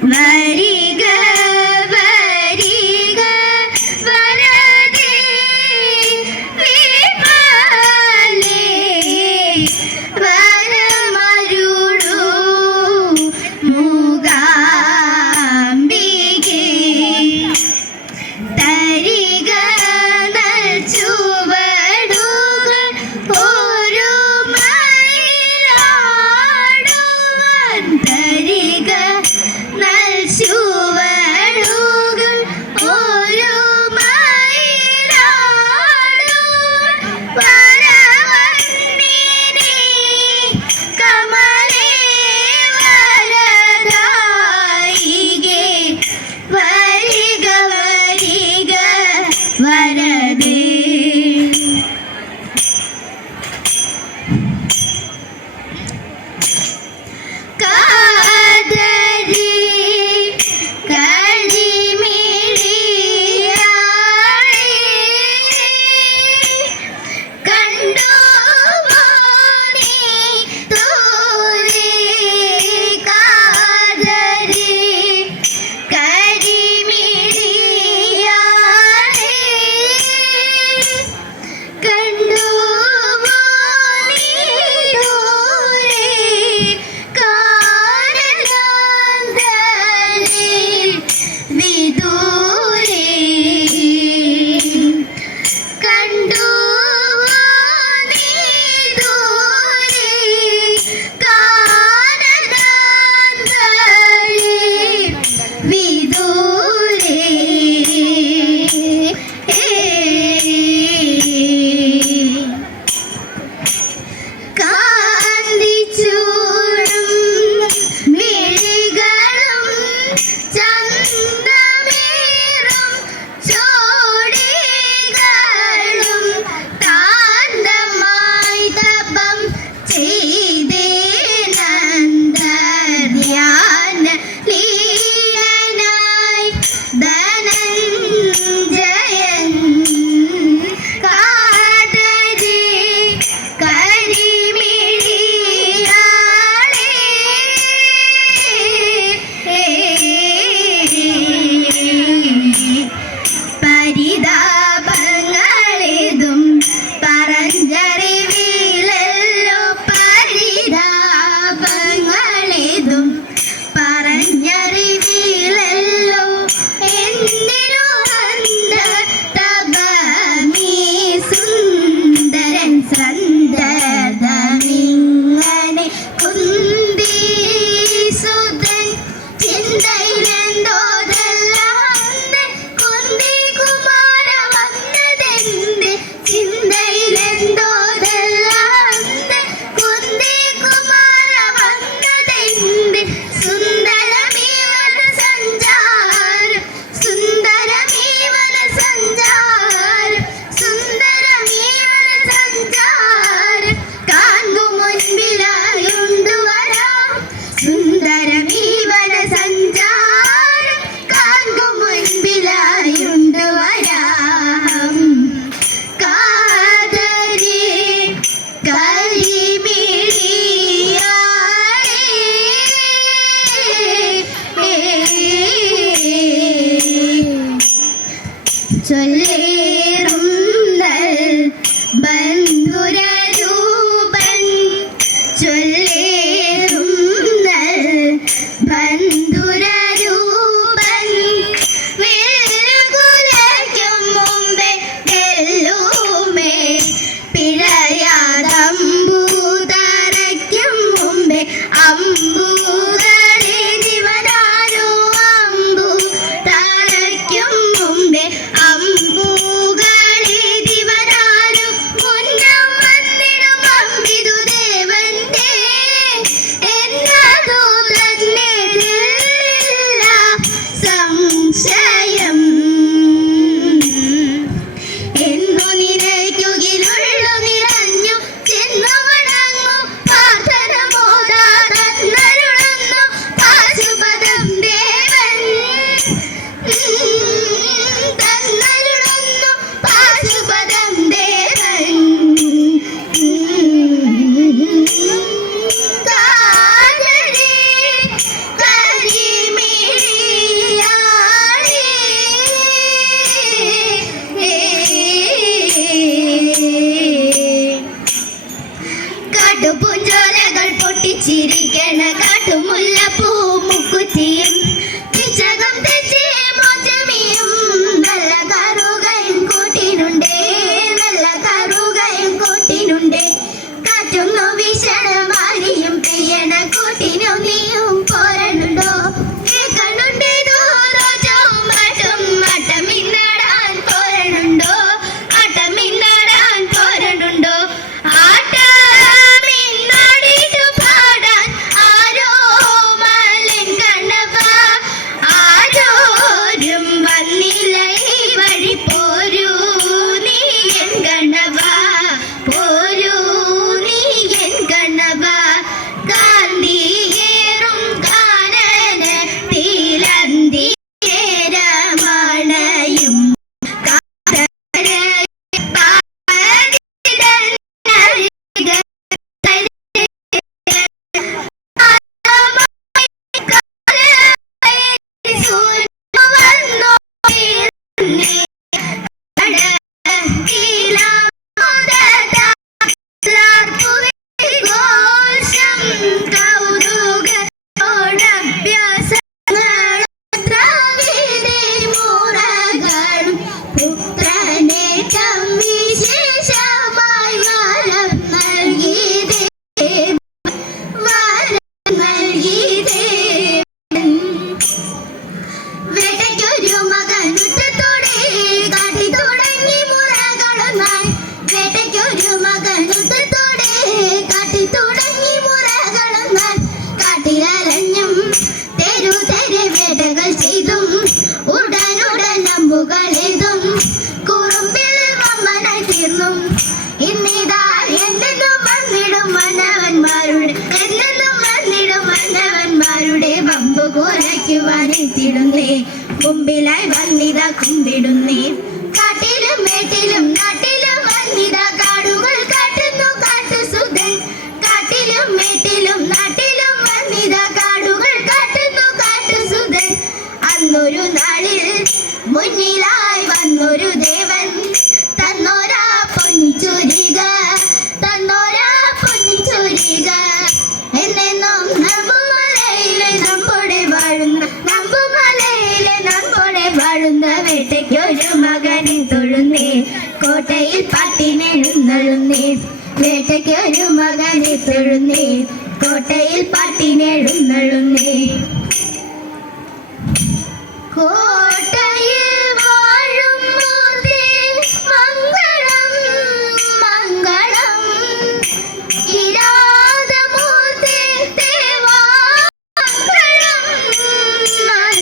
Very ചൊല്ലേറും ബന്ധുരൂപൻ ചൊല്ലേറും ബന്ധുരൂപൻ വിൽകുലയ്ക്കും മുമ്പേ എല്ലുമേ പിഴയാതമ്പൂ തറയ്ക്കും മുമ്പേ അമ്പൂകളെ ദിവനാരോ അമ്പൂ തറയ്ക്കും മുമ്പേ അമ്പൂകളെ ദിവനാരോ മുന്നം വന്നിടും അമ്പിതു ദേവന്റെ എന്നതു തന്നില്ല സംശയം എന്നു നിനയ്ക്കുകിലുള്ളു നിറഞ്ഞു ചെന്നു വണങ്ങും പ്രാർത്ഥന മോദാതന്നരുളുന്നു പാശുപദം ദേവൻ തന്നരുളുന്നു പാശുപദം ദേവൻ കാതരേ കാട്ടുപൂഞ്ചോലകൾ പൊട്ടിച്ചിരിക്കണ കാട്ടുമുല്ലപ്പൂ മുക്കുറ്റിയും പിച്ചകം തെച്ചി മോചമിയും നല്ല കറുകയും കൂട്ടിനുണ്ടേ നല്ല കറുകയും കൂട്ടിനുണ്ടേ കാറ്റൊന്നു വീശണമാരിയും പെയ്യണ കൂട്ടിനു നീയും പോരണുണ്ടോ കേൾക്കണുണ്ടേതോ റോജവും മറ്റും അട്ടമിന്നാടാൻ പോരണുണ്ടോ അട്ടമിന്നാടാൻ പോരണുണ്ടോ ആട്ടമിന്നാടിട്ടു പാടാൻ ആരോ മലൻ കണ്ണവ ആരോരും വന്നില്ല ഈ വഴി പോരൂ നീ എൻ കണ്ണവ പോരൂ നീ എൻ കണ്ണവ ഗാന്ധിയേറും കാനനത്തിലന്തിയേരമണയും കാട്ടിലലഞ്ഞും തെരു തെരെ വേട്ടകൾ ചെയ്തും ഉടനുടൻ അമ്പുകളെയ്തും കുറുമ്പിൽ വമ്മനായി തീർന്നും ഇന്നിതാ എന്നെന്നും വന്നിടും മന്നവന്മാരുടെ എന്നെന്നും വന്നിടും മന്നവന്മാരുടെ വമ്പു കുറയ്ക്കുവാനെത്തിടുന്നേ മുമ്പിലായി വന്നിതാ കുമ്പിടുന്നേ കാട്ടിലും മേട്ടിലും നാട്ടിലും വന്നിതാ കാടുകൾ കാട്ടുന്നു കാട്ടുസുഖൻ കാട്ടിലും മേട്ടിലും നാട്ടിലും വന്നിതാ കാടുകൾ കാട്ടുന്നു കാട്ടുസുഖൻ അന്നൊരു നാളിൽ മുന്നിലായി വന്നൊരു ദേവൻ തന്നോരാ പൊന്നിച്ചൊരിക തന്നോരാ പൊന്നിച്ചൊരിക എന്നെന്നും നമ്പുമലയിലെ നമ്മോടെ വാഴുന്ന നമ്പുമലയിലെ നമ്മോടെ വാഴുന്ന വേട്ടയ്ക്കൊരു മകനെ തൊഴുന്നേ കോട്ടയിൽ പാട്ടിനെഴുന്നള്ളുന്നേ വേട്ടയ്ക്കൊരു മകനെ തൊഴുന്നേ കോട്ടയിൽ പാട്ടിനെഴുന്നള്ളുന്നേ